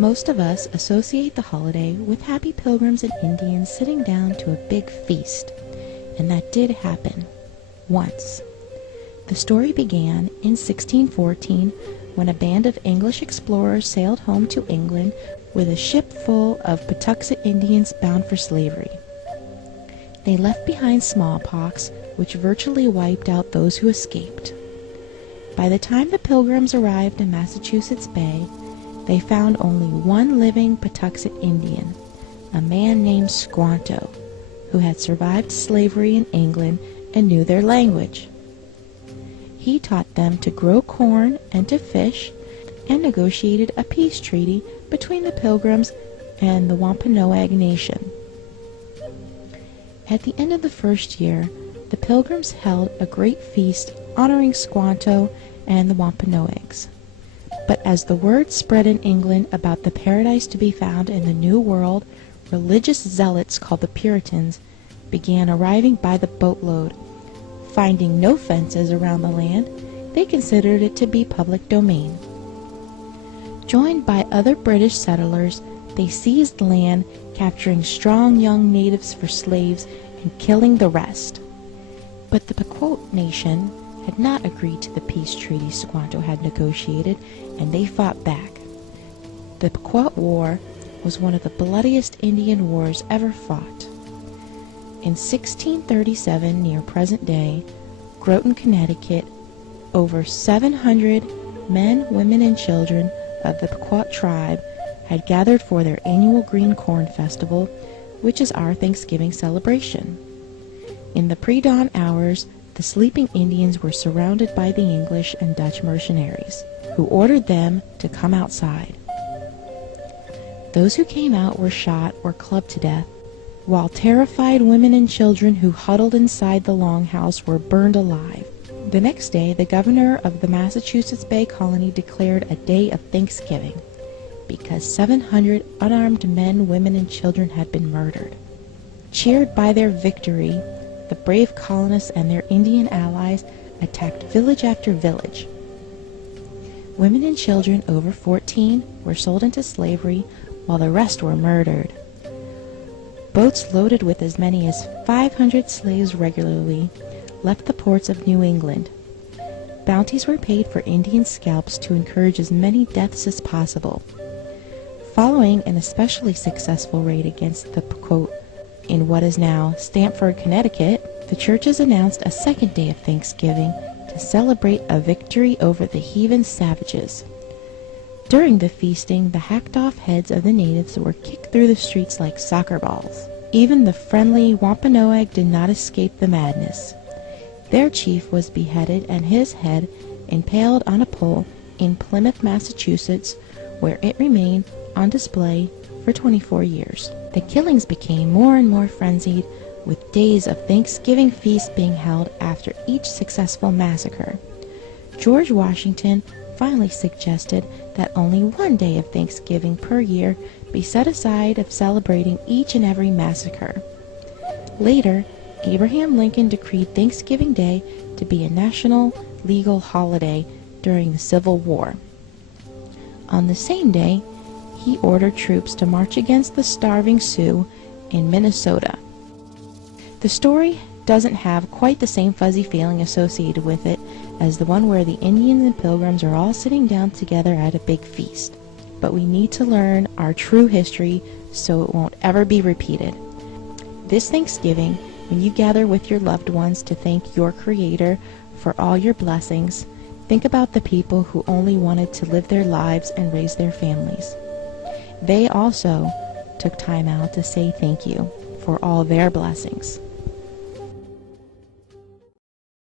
Most of us associate the holiday with happy pilgrims and Indians sitting down to a big feast, and that did happen once. The story began in 1614 when a band of English explorers sailed home to England with a ship full of Patuxet Indians bound for slavery. They left behind smallpox, which virtually wiped out those who escaped. By the time the Pilgrims arrived in Massachusetts Bay, they found only one living Patuxet Indian, a man named Squanto, who had survived slavery in England and knew their language. He taught them to grow corn and to fish, and negotiated a peace treaty between the Pilgrims and the Wampanoag Nation. At the end of the first year, the Pilgrims held a great feast honoring Squanto and the Wampanoags. But as the word spread in England about the paradise to be found in the New World, religious zealots called the Puritans began arriving by the boatload. Finding no fences around the land, they considered it to be public domain. Joined by other British settlers, they seized land, capturing strong young natives for slaves and killing the rest. But the Pequot Nation had not agreed to the peace treaty Squanto had negotiated, and they fought back. The Pequot War was one of the bloodiest Indian wars ever fought. In 1637, near present day, Groton, Connecticut, over 700 men, women, and children of the Pequot tribe had gathered for their annual Green Corn Festival, which is our Thanksgiving celebration. In the pre-dawn hours, the sleeping Indians were surrounded by the English and Dutch mercenaries, who ordered them to come outside. Those who came out were shot or clubbed to death, while terrified women and children who huddled inside the longhouse were burned alive. The next day, the governor of the Massachusetts Bay Colony declared a day of Thanksgiving, because 700 unarmed men, women, and children had been murdered. Cheered by their victory, the brave colonists and their Indian allies attacked village after village. Women and children over 14 were sold into slavery, while the rest were murdered. Boats loaded with as many as 500 slaves regularly left the ports of New England. Bounties were paid for Indian scalps to encourage as many deaths as possible. Following an especially successful raid against the Pequot in what is now Stamford, Connecticut, the churches announced a second day of Thanksgiving to celebrate a victory over the heathen savages. During the feasting, the hacked-off heads of the natives were kicked through the streets like soccer balls. Even the friendly Wampanoag did not escape the madness. Their chief was beheaded and his head impaled on a pole in Plymouth, Massachusetts, where it remained on display for 24 years. The killings became more and more frenzied, with days of Thanksgiving feasts being held after each successful massacre. George Washington finally suggested that only one day of Thanksgiving per year be set aside of celebrating each and every massacre. Later, Abraham Lincoln decreed Thanksgiving Day to be a national legal holiday during the Civil War. On the same day, he ordered troops to march against the starving Sioux in Minnesota. The story doesn't have quite the same fuzzy feeling associated with it as the one where the Indians and Pilgrims are all sitting down together at a big feast. But we need to learn our true history so it won't ever be repeated. This Thanksgiving, when you gather with your loved ones to thank your Creator for all your blessings, think about the people who only wanted to live their lives and raise their families. They also took time out to say thank you for all their blessings.